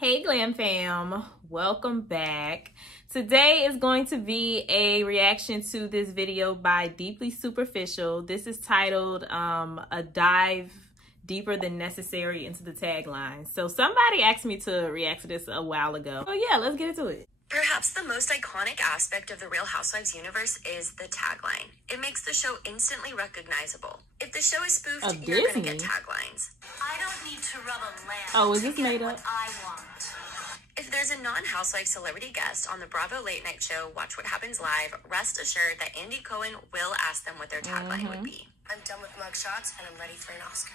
Hey Glam Fam, welcome back. Today is going to be a reaction to this video by Deeply Superficial. This is titled A Dive Deeper Than Necessary into the Taglines. So somebody asked me to react to this a while ago. So yeah, let's get into it. Perhaps the most iconic aspect of the Real Housewives universe is the tagline. It makes the show instantly recognizable. If the show is spoofed, you're gonna get taglines. I don't need to rub a lamp. Oh, is this made up? I want. If there's a non-housewife celebrity guest on the Bravo late night show Watch What Happens Live, rest assured that Andy Cohen will ask them what their tagline would be. I'm done with mugshots and I'm ready for an Oscar.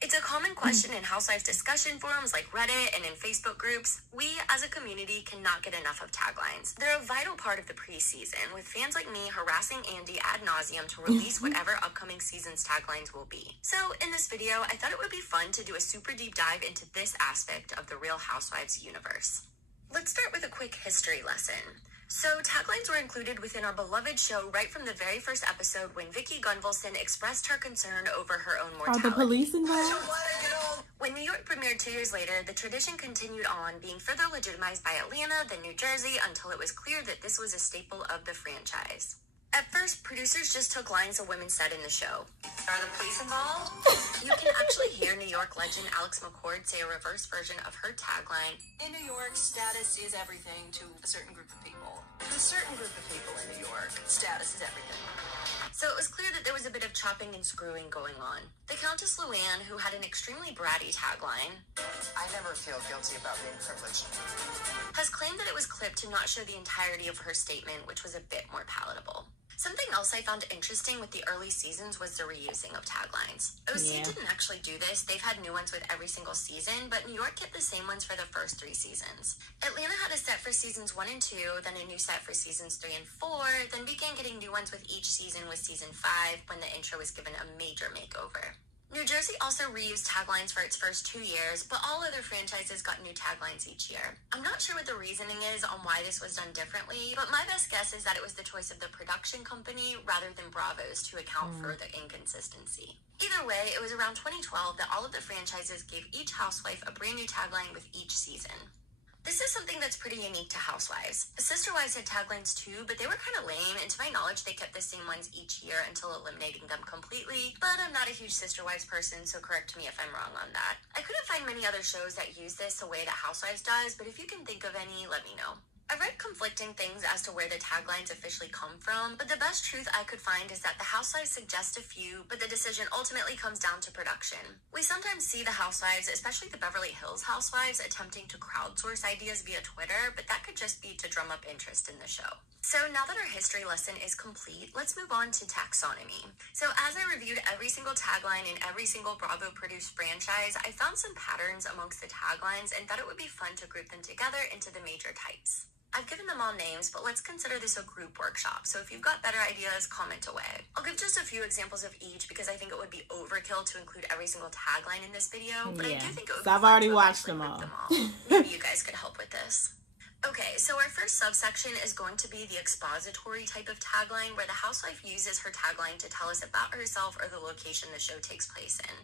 It's a common question in Housewives discussion forums like Reddit and in Facebook groups. We, as a community, cannot get enough of taglines. They're a vital part of the preseason, with fans like me harassing Andy ad nauseum to release whatever upcoming season's taglines will be. So, in this video, I thought it would be fun to do a super deep dive into this aspect of the Real Housewives universe. Let's start with a quick history lesson. So, taglines were included within our beloved show right from the very first episode when Vicki Gunvalson expressed her concern over her own mortality. Are the police involved? When New York premiered 2 years later, the tradition continued on, being further legitimized by Atlanta, then New Jersey, until it was clear that this was a staple of the franchise. At first, producers just took lines the women said in the show. Are the police involved? You can actually hear New York legend Alex McCord say a reverse version of her tagline. In New York, status is everything to a certain group of people. To a certain group of people in New York, status is everything. So it was clear that there was a bit of chopping and screwing going on. The Countess Luann, who had an extremely bratty tagline, I never feel guilty about being privileged, has claimed that it was clipped to not show the entirety of her statement, which was a bit more palatable. Something else I found interesting with the early seasons was the reusing of taglines. OC didn't actually do this. They've had new ones with every single season, but New York kept the same ones for the first 3 seasons. Atlanta had a set for seasons 1 and 2, then a new set for seasons 3 and 4, then began getting new ones with each season with season 5 when the intro was given a major makeover. New Jersey also reused taglines for its first 2 years, but all other franchises got new taglines each year. I'm not sure what the reasoning is on why this was done differently, but my best guess is that it was the choice of the production company rather than Bravo's to account for the inconsistency. Either way, it was around 2012 that all of the franchises gave each housewife a brand new tagline with each season. This is something that's pretty unique to Housewives. Sister Wives had taglines too, but they were kind of lame, and to my knowledge, they kept the same ones each year until eliminating them completely. But I'm not a huge Sister Wives person, so correct me if I'm wrong on that. I couldn't find many other shows that use this the way that Housewives does, but if you can think of any, let me know. I read conflicting things as to where the taglines officially come from, but the best truth I could find is that the Housewives suggest a few, but the decision ultimately comes down to production. We sometimes see the Housewives, especially the Beverly Hills Housewives, attempting to crowdsource ideas via Twitter, but that could just be to drum up interest in the show. So now that our history lesson is complete, let's move on to taxonomy. So as I reviewed every single tagline in every single Bravo-produced franchise, I found some patterns amongst the taglines and thought it would be fun to group them together into the major types. I've given them all names, but let's consider this a group workshop, so if you've got better ideas, comment away. I'll give just a few examples of each because I think it would be overkill to include every single tagline in this video, but I do think it would be I've fun already to watched them all. Maybe you guys could help with this. Okay, so our first subsection is going to be the expository type of tagline, where the housewife uses her tagline to tell us about herself or the location the show takes place in.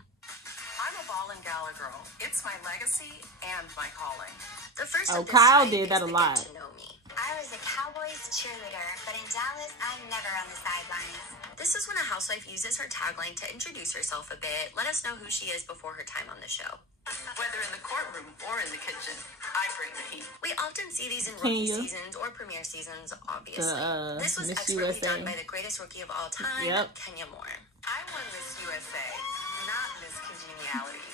I'm a ball and gala girl. It's my legacy and my calling. The first of this Kyle type did that is a the lot. Get to know me. I was a Cowboys cheerleader, but in Dallas, I'm never on the sidelines. This is when a housewife uses her tagline to introduce herself a bit, let us know who she is before her time on the show. Whether in the courtroom or in the kitchen, I bring the heat. We often see these in rookie seasons or premiere seasons, obviously. This was Miss expertly USA. done by the greatest rookie of all time, Kenya Moore. I won Miss USA, not Miss Congeniality.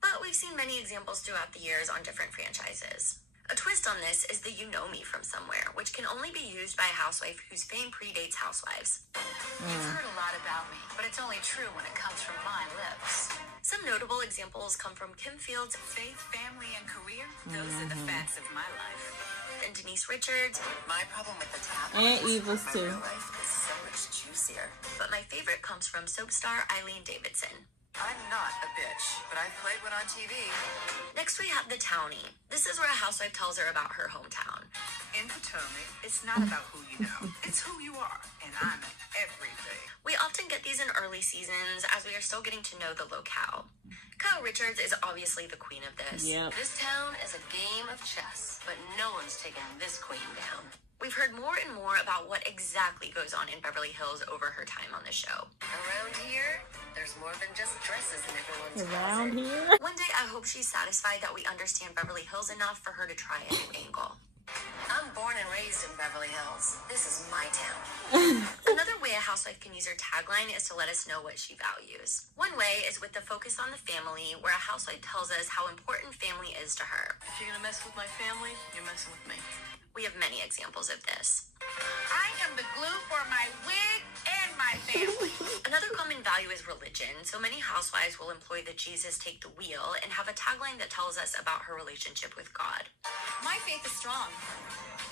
But we've seen many examples throughout the years on different franchises. A twist on this is the "you know me from somewhere," which can only be used by a housewife whose fame predates Housewives. You've heard a lot about me, but it's only true when it comes from my lips. Some notable examples come from Kim Fields, Faith, family, and career, those are the facts of my life. and Denise Richards, My problem with the tap And Eva's my too. real life is so much juicier. but my favorite comes from soap star Eileen Davidson. I'm not a bitch, but I've played one on TV. Next we have the townie. This is where a housewife tells her about her hometown. In Potomac, it's not about who you know, it's who you are, and I'm everything. We often get these in early seasons as we are still getting to know the locale. Kyle Richards is obviously the queen of this. Yep. This town is a game of chess, but no one's taking this queen down. We've heard more and more about what exactly goes on in Beverly Hills over her time on the show. Around here, there's more than just dresses in everyone's Around closet. here? One day, I hope she's satisfied that we understand Beverly Hills enough for her to try a new angle. I'm born and raised in Beverly Hills. This is my town. Another way a housewife can use her tagline is to let us know what she values. One way is with the focus on the family, where a housewife tells us how important family is to her. If you're gonna mess with my family, you're messing with me. We have many examples of this. I am the glue for my wig and my family. Another common value is religion, so many housewives will employ the Jesus take the wheel and have a tagline that tells us about her relationship with God. My faith is strong,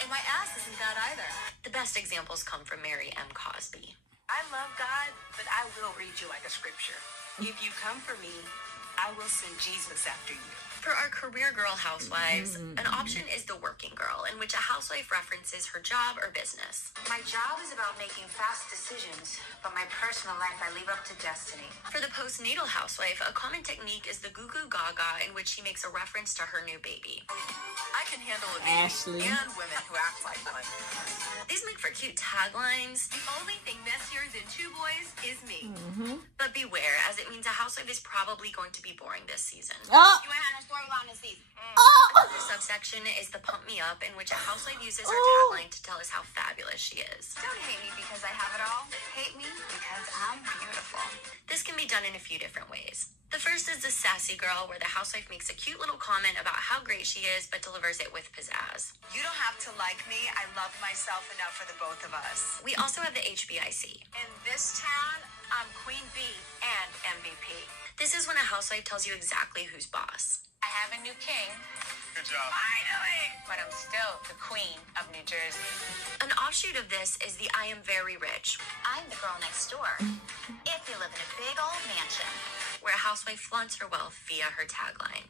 and my ass isn't that either. The best examples come from Mary M. Cosby. I love God, but I will read you like a scripture. If you come for me, I will send Jesus after you. For our career girl housewives, an option is the working girl, in which a housewife references her job or business. My job is about making fast decisions, but my personal life I leave up to destiny. For the postnatal housewife, a common technique is the goo goo gaga, in which she makes a reference to her new baby. I can handle a baby Ashley. and women who act like one. These make for cute taglines, The only thing messier than two boys is me. but beware, as it means a housewife is probably going to be boring this season. Oh! You ain't had no storyline this season. Another subsection is the pump me up, in which a housewife uses her tagline to tell us how fabulous she is. Don't hate me because I have it all. Hate me because I'm beautiful. This can be done in a few different ways. The first is the sassy girl, where the housewife makes a cute little comment about how great she is, but delivers it with pizzazz. You don't have to like me. I love myself enough for the both of us. We also have the HBIC. In this town, I'm Queen Bee and MVP. This is when a housewife tells you exactly who's boss. I have a new king. Good job. Finally! But I'm still the queen of New Jersey. An offshoot of this is the I am very rich, I'm the girl next door. If you live in a big old mansion. where a housewife flaunts her wealth via her tagline.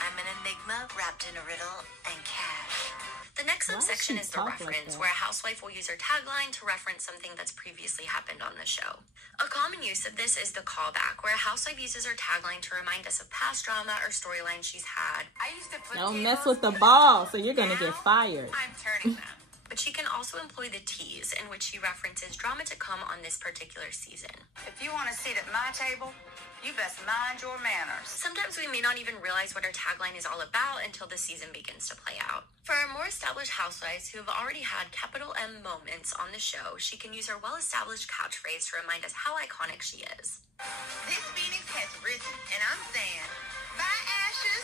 I'm an enigma wrapped in a riddle and cash. The next Why does subsection she is the talk like reference, that? where a housewife will use her tagline to reference something that's previously happened on the show. A common use of this is the callback, where a housewife uses her tagline to remind us of past drama or storyline she's had, I used to put Don't mess tables with the in ball, so you're gonna get Now, fired. I'm turning them. but she can also employ the tease, in which she references drama to come on this particular season. If you want a seat at my table, you best mind your manners. Sometimes we may not even realize what her tagline is all about until the season begins to play out. For our more established housewives who have already had capital M moments on the show, she can use her well-established catchphrase to remind us how iconic she is. This phoenix has risen, and I'm saying, bye, ashes.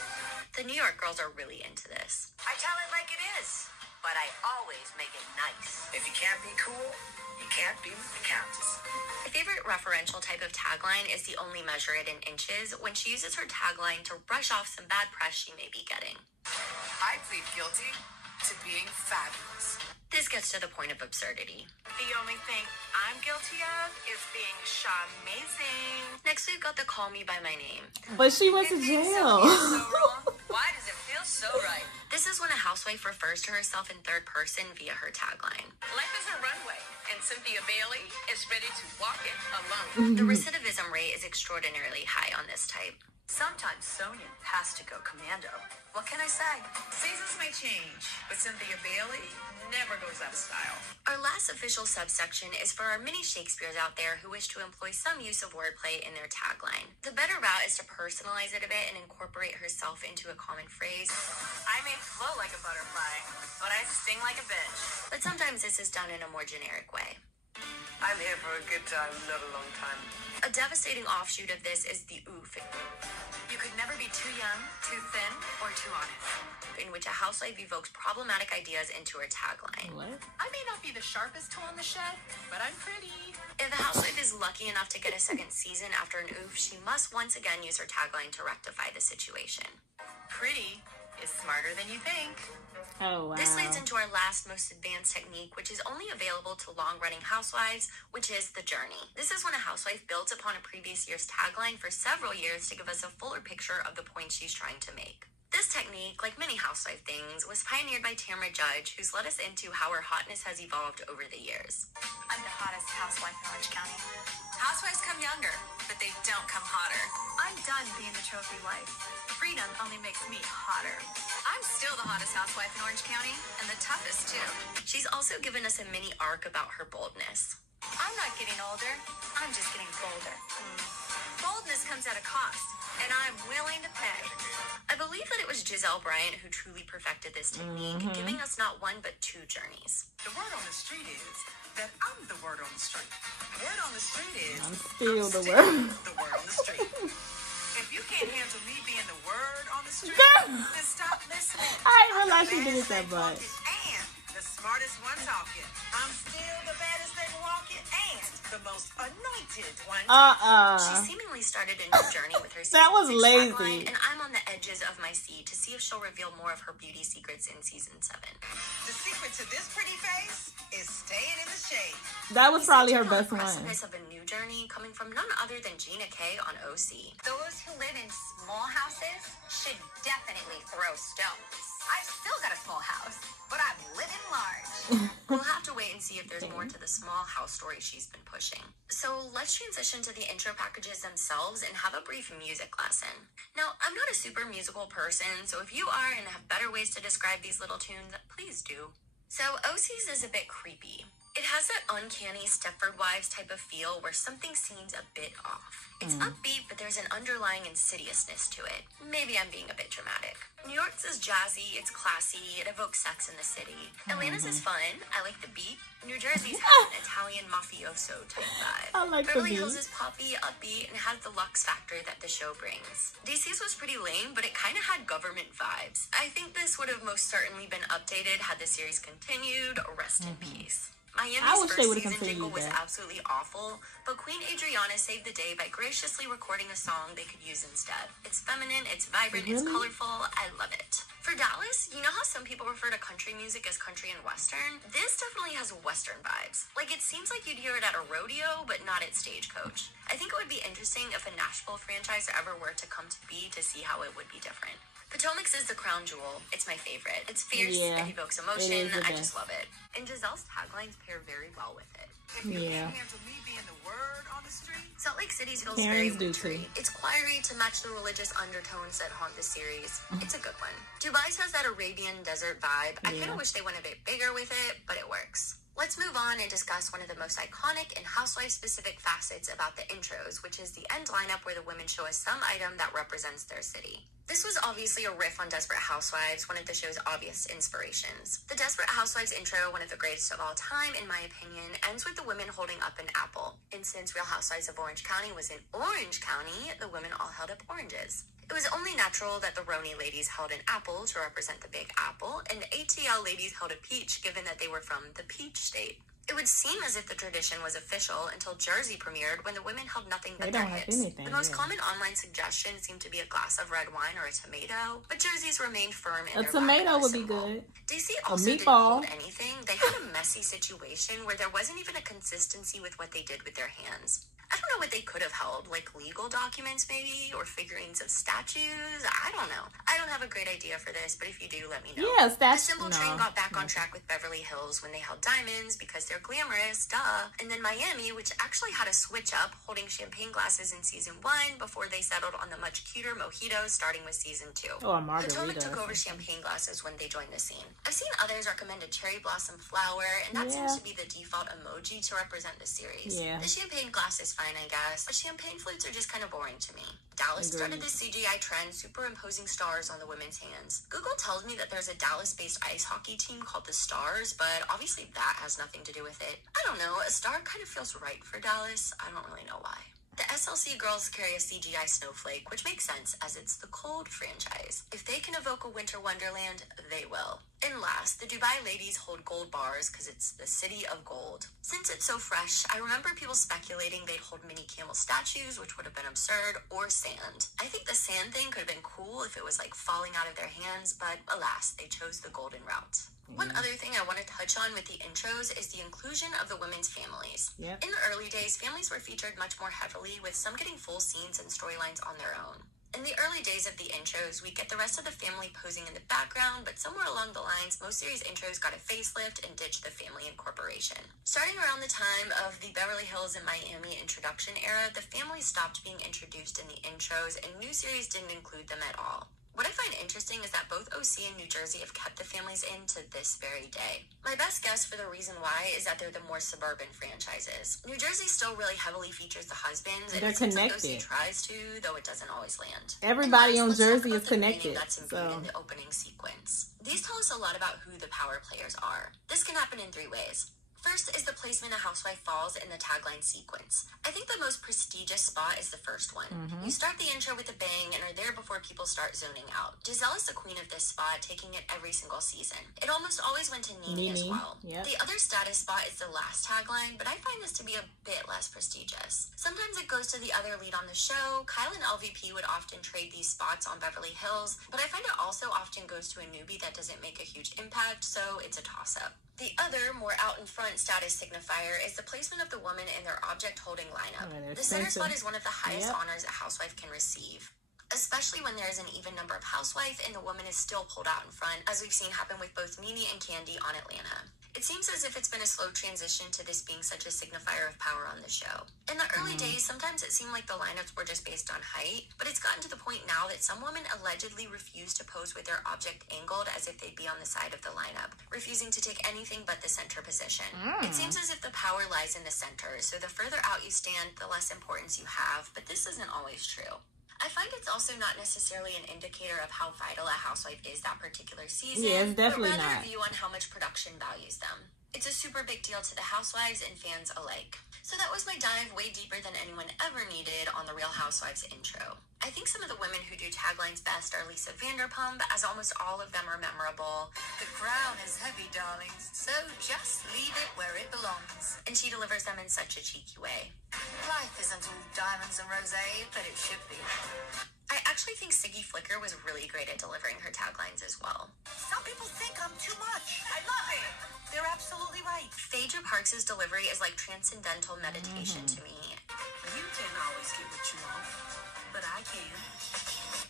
The New York girls are really into this. I tell it like it is, but I always make it nice. If you can't be cool, you can't be the Countess. My favorite referential type of tagline is the only measure it in inches, when she uses her tagline to brush off some bad press she may be getting. I plead guilty to being fabulous. This gets to the point of absurdity. The only thing I'm guilty of is being shamazing. Next, we've got the call me by my name. But she went to jail. So wrong. Why does it feel so right? This is when a housewife refers to herself in third person via her tagline. Life is a runway, and Cynthia Bailey is ready to walk it alone. The recidivism rate is extraordinarily high on this type. Sometimes Sonia has to go commando. What can I say? Seasons may change, but Cynthia Bailey never goes out of style. Our last official subsection is for our mini Shakespeares out there who wish to employ some use of wordplay in their tagline. The better route is to personalize it a bit and incorporate herself into a common phrase, I may flow like a butterfly, but I sting like a bitch. but sometimes this is done in a more generic way. I'm here for a good time, not a long time. A devastating offshoot of this is the oof, You could never be too young, too thin, or too honest. in which a housewife evokes problematic ideas into her tagline. What? I may not be the sharpest tool in the shed, but I'm pretty. If the housewife is lucky enough to get a second season after an oof, she must once again use her tagline to rectify the situation. Pretty is smarter than you think. Oh, wow. This leads into our last most advanced technique, which is only available to long-running housewives, which is the journey. This is when a housewife builds upon a previous year's tagline for several years to give us a fuller picture of the point she's trying to make. This technique, like many housewife things, was pioneered by Tamra Judge, who's let us into how her hotness has evolved over the years. I'm the hottest housewife in Orange County. Housewives come younger, but they don't come hotter. I'm done being the trophy wife. Freedom only makes me hotter. I'm still the hottest housewife in Orange County, and the toughest too. She's also given us a mini arc about her boldness. I'm not getting older. I'm just getting bolder. Boldness comes at a cost, and I'm willing to pay. I believe that it was Giselle Bryant who truly perfected this technique, giving us not one but two journeys. The word on the street is that I'm the word on the street. The word on the street is I'm still the still word. the word on the street. If you can't handle me being the word on the street, Girl. then stop listening. I didn't realize she I'm the did it baddest that much. thing walking and the smartest one talking. I'm still the baddest thing walking and the most anointed one. She seemingly started a new journey with her season That was 6 lazy. tagline, and I'm on the edges of my seat to see if she'll reveal more of her beauty secrets in season 7. The secret to this pretty face is staying in the shade. That was probably her On the best one. precipice of a new journey coming from none other than Gina K on OC. Those who live in small houses should definitely throw stones. I've still got a small house, but I'm living large. We'll have to wait and see if there's more to the small house story she's been pushing. So let's transition to the intro packages themselves and have a brief music lesson. Now, I'm not a super musical person, so if you are and have better ways to describe these little tunes, please do. So OC's is a bit creepy. It has that uncanny Stepford Wives type of feel where something seems a bit off. It's upbeat, but there's an underlying insidiousness to it. Maybe I'm being a bit dramatic. New York's is jazzy, it's classy, it evokes sex in the city. Atlanta's is fun, I like the beat. New Jersey's has an Italian mafioso type vibe. I like the Beverly Hills beat. is poppy, upbeat, and has the luxe factor that the show brings. DC's was pretty lame, but it kind of had government vibes. I think this would have most certainly been updated had the series continued. Rest in peace. I Miami's wish they first would've season jingle continued was that. absolutely awful, but Queen Adriana saved the day by graciously recording a song they could use instead. It's feminine, it's vibrant, it's Really? colorful, I love it. For Dallas, you know how some people refer to country music as country and western? This definitely has western vibes. Like, it seems like you'd hear it at a rodeo, but not at Stagecoach. I think it would be interesting if a Nashville franchise ever were to come to be to see how it would be different. Potomac's is the crown jewel. It's my favorite. It's fierce, Yeah, it evokes it emotion, is the I best. just love it. And Giselle's taglines pair very well with it. If you Yeah. can't handle me being the word on the street, Salt Lake City's feels very Karens do wintry. too. It's choiry to match the religious undertones that haunt the series. It's a good one. Dubai's has that Arabian desert vibe. I kind Yeah. of wish they went a bit bigger with it, but it works. Let's move on and discuss one of the most iconic and housewife-specific facets about the intros, which is the end lineup where the women show us some item that represents their city. This was obviously a riff on Desperate Housewives, one of the show's obvious inspirations. The Desperate Housewives intro, one of the greatest of all time, in my opinion, ends with the women holding up an apple. And since Real Housewives of Orange County was in Orange County, the women all held up oranges. It was only natural that the Roni ladies held an apple to represent the Big Apple, and the ATL ladies held a peach, given that they were from the Peach State. It would seem as if the tradition was official until Jersey premiered, when the women held nothing but They their don't have hips. anything, The most yeah. common online suggestion seemed to be a glass of red wine or a tomato, but Jerseys remained firm in A their tomato lack of would be symbol. good. DC A also didn't meatball. hold anything. They had a messy situation where there wasn't even a consistency with what they did with their hands. I don't know what they could have held, like legal documents maybe, or figurines of statues. I don't know. I don't have a great idea for this, but if you do, let me know. Yes, The that's symbol train got back on track with Beverly Hills when they held diamonds because they're glamorous, duh. And then Miami, which actually had a switch up, holding champagne glasses in season 1 before they settled on the much cuter mojitos starting with season 2. Oh, a margarita. Potomac took over champagne glasses when they joined the scene. I've seen others recommend a cherry blossom flower, and that seems to be the default emoji to represent the series. Yeah. The champagne glass is fine, I guess, but champagne flutes are just kind of boring to me. Dallas started this CGI trend, superimposing stars on the women's hands. Google tells me that there's a Dallas-based ice hockey team called the Stars, but obviously that has nothing to do with it. I don't know, a star kind of feels right for Dallas. I don't really know why. The SLC girls carry a CGI snowflake, which makes sense as it's the Cold franchise. If they can evoke a winter wonderland, they will. And last, the Dubai ladies hold gold bars because it's the city of gold. Since it's so fresh, I remember people speculating they'd hold mini camel statues, which would have been absurd, or sand. I think the sand thing could have been cool if it was like falling out of their hands, but alas, they chose the golden route. One other thing I want to touch on with the intros is the inclusion of the women's families. Yep. In the early days, families were featured much more heavily, with some getting full scenes and storylines on their own. In the early days of the intros, we get the rest of the family posing in the background, but somewhere along the lines, most series intros got a facelift and ditched the family incorporation. Starting around the time of the Beverly Hills and Miami introduction era, the family stopped being introduced in the intros, and new series didn't include them at all. What I find interesting is that both OC and New Jersey have kept the families in to this very day. My best guess for the reason why is that they're the more suburban franchises. New Jersey still really heavily features the husbands, and they're it seems connected. like OC tries to, though it doesn't always land. Everybody on Let's Jersey talk is about the meaning connected. that's imbued in the opening sequence. These tell us a lot about who the power players are. This can happen in 3 ways. First is the placement a housewife falls in the tagline sequence. I think the most prestigious spot is the first one. You start the intro with a bang and are there before people start zoning out. Giselle is the queen of this spot, taking it every single season. It almost always went to Nene as well. Yep. The other status spot is the last tagline, but I find this to be a bit less prestigious. Sometimes it goes to the other lead on the show. Kyle and LVP would often trade these spots on Beverly Hills, but I find it also often goes to a newbie that doesn't make a huge impact, so it's a toss-up. The other, more out-in-front status signifier is the placement of the woman in their object-holding lineup. The center spot is one of the highest honors a housewife can receive, especially when there is an even number of housewives and the woman is still pulled out in front, as we've seen happen with both Nene and Candy on Atlanta. It seems as if it's been a slow transition to this being such a signifier of power on the show. In the early days, sometimes it seemed like the lineups were just based on height, but it's gotten to the point now that some women allegedly refuse to pose with their object angled as if they'd be on the side of the lineup, refusing to take anything but the center position. It seems as if the power lies in the center, so the further out you stand, the less importance you have, but this isn't always true. I find it's also not necessarily an indicator of how vital a housewife is that particular season, Yeah, it's definitely but rather not. a view on how much production values them. It's a super big deal to the housewives and fans alike. So that was my dive way deeper than anyone ever needed on the Real Housewives intro. I think some of the women who do taglines best are Lisa Vanderpump, as almost all of them are memorable. The crown is heavy, darlings, so just leave it where it belongs. And she delivers them in such a cheeky way. Life isn't all diamonds and rosé, but it should be. I actually think Siggy Flicker was really great at delivering her taglines as well. Some people think I'm too much. I love it. They're absolutely right. Phaedra Parks' delivery is like transcendental meditation to me. You can't always get what you want, but I can.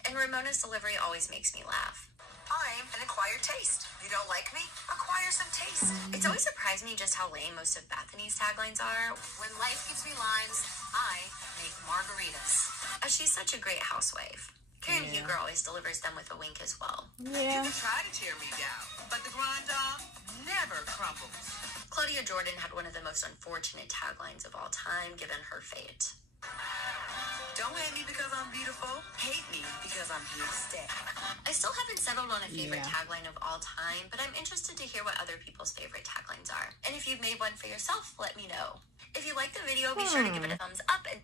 And Ramona's delivery always makes me laugh. I'm an acquired taste. You don't like me? Acquire some taste. It's always surprised me just how lame most of Bethany's taglines are, When life gives me lines, I make margaritas. as she's such a great housewife. Karen Huger always delivers them with a wink as well. Yeah. You can try to tear me down, but the grand dame never crumbles. Claudia Jordan had one of the most unfortunate taglines of all time, given her fate. Don't hate me because I'm beautiful. Hate me because I'm here to stay. I still haven't settled on a favorite tagline of all time, but I'm interested to hear what other people's favorite taglines are. And if you've made one for yourself, let me know. If you like the video, be sure to give it a thumbs up. And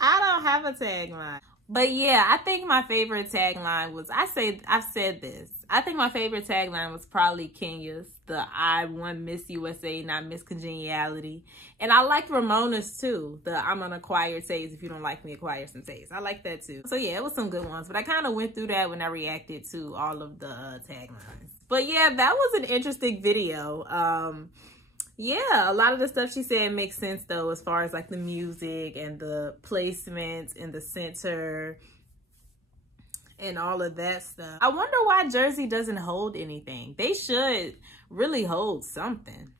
I don't have a tagline. But yeah, I think my favorite tagline was, I've said this. I think my favorite tagline was probably Kenya's, the I won Miss USA, not Miss Congeniality. And I liked Ramona's too, the I'm an acquired taste. If you don't like me, acquire some taste. I like that too. So yeah, it was some good ones. But I kind of went through that when I reacted to all of the taglines. But yeah, that was an interesting video. Yeah, a lot of the stuff she said makes sense though, as far as like the music and the placements in the center and all of that stuff. I wonder why Jersey doesn't hold anything. They should really hold something.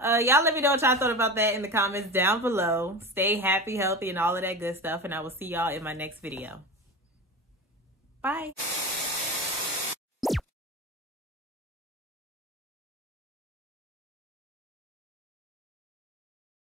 Y'all let me know what y'all thought about that in the comments down below. Stay happy, healthy, and all of that good stuff, and I will see y'all in my next video. Bye.